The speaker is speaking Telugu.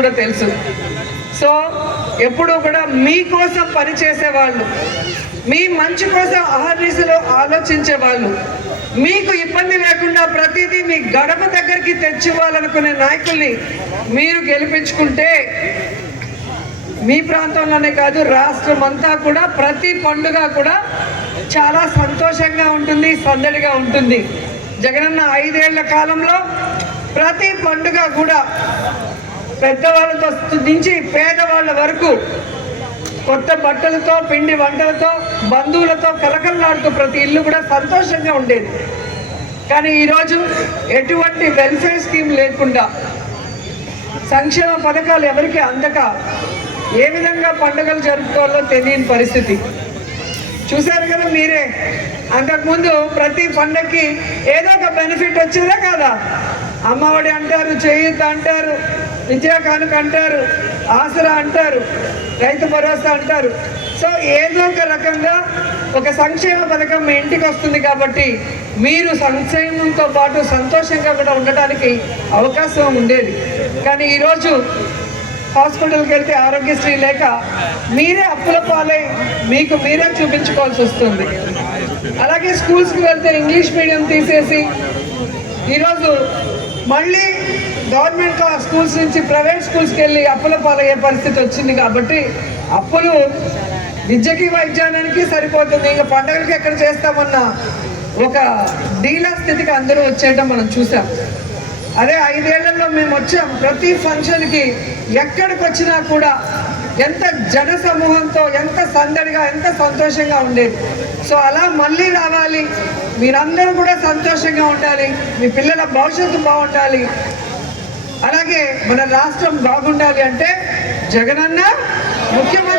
కూడా తెలుసు. సో ఎప్పుడూ కూడా మీకోసం పనిచేసే వాళ్ళు, మీ మంచి కోసం అహర్నిశలో ఆలోచించే వాళ్ళు, మీకు ఇబ్బంది లేకుండా ప్రతిదీ మీ గడప దగ్గరికి తెచ్చివ్వాలనుకునే నాయకుల్ని మీరు గెలిపించుకుంటే మీ ప్రాంతంలోనే కాదు రాష్ట్రం అంతా కూడా ప్రతి పండుగ కూడా చాలా సంతోషంగా ఉంటుంది, సందడిగా ఉంటుంది. జగనన్న 5 ఏళ్ల కాలంలో ప్రతి పండుగ కూడా పెద్దవాళ్ళతో నుంచి పేదవాళ్ళ వరకు కొత్త బట్టలతో, పిండి వంటలతో, బంధువులతో కలకలలాడుతూ ప్రతి ఇల్లు కూడా సంతోషంగా ఉండేది. కానీ ఈరోజు ఎటువంటి వెల్ఫేర్ స్కీమ్ లేకుండా, సంక్షేమ పథకాలు ఎవరికి అందక ఏ విధంగా పండుగలు జరుపుకోవాలో తెలియని పరిస్థితి చూశారు కదా మీరే. అంతకుముందు ప్రతి పండగకి ఏదో ఒక బెనిఫిట్ వచ్చేదా కాదా? అమ్మఒడి అంటారు, చేయూత అంటారు, విద్యా కానుక అంటారు, ఆసరా అంటారు, రైతు భరోసా అంటారు. సో ఏదో ఒక రకంగా ఒక సంక్షేమ పథకం మీ ఇంటికి వస్తుంది కాబట్టి మీరు సంక్షేమంతో పాటు సంతోషంగా కూడా ఉండటానికి అవకాశం ఉండేది. కానీ ఈరోజు హాస్పిటల్కి వెళ్తే ఆరోగ్యశ్రీ లేక మీరే అప్పుల పాలై మీకు మీరే చూపించుకోవాల్సి వస్తుంది. అలాగే స్కూల్స్కి వెళ్తే ఇంగ్లీష్ మీడియం తీసేసి ఈరోజు మళ్ళీ గవర్నమెంట్ స్కూల్స్ నుంచి ప్రైవేట్ స్కూల్స్కి వెళ్ళి అప్పుల పాలయ్యే పరిస్థితి వచ్చింది. కాబట్టి అప్పులు విద్యకి వైద్యానికి సరిపోతుంది, ఇంకా పండుగలకి ఎక్కడ చేస్తామన్న ఒక డీలా స్థితికి అందరూ వచ్చేయడం మనం చూసాం. అదే 5 ఏళ్లలో మేము వచ్చాం. ప్రతి ఫంక్షన్కి ఎక్కడికి వచ్చినా కూడా ఎంత జన సమూహంతో, ఎంత సందడిగా, ఎంత సంతోషంగా ఉండేది. సో అలా మళ్ళీ రావాలి, మీరందరూ కూడా సంతోషంగా ఉండాలి, మీ పిల్లల భవిష్యత్తు బాగుండాలి, అలాగే మన రాష్ట్రం బాగుండాలి అంటే జగనన్న ముఖ్యమంత్రి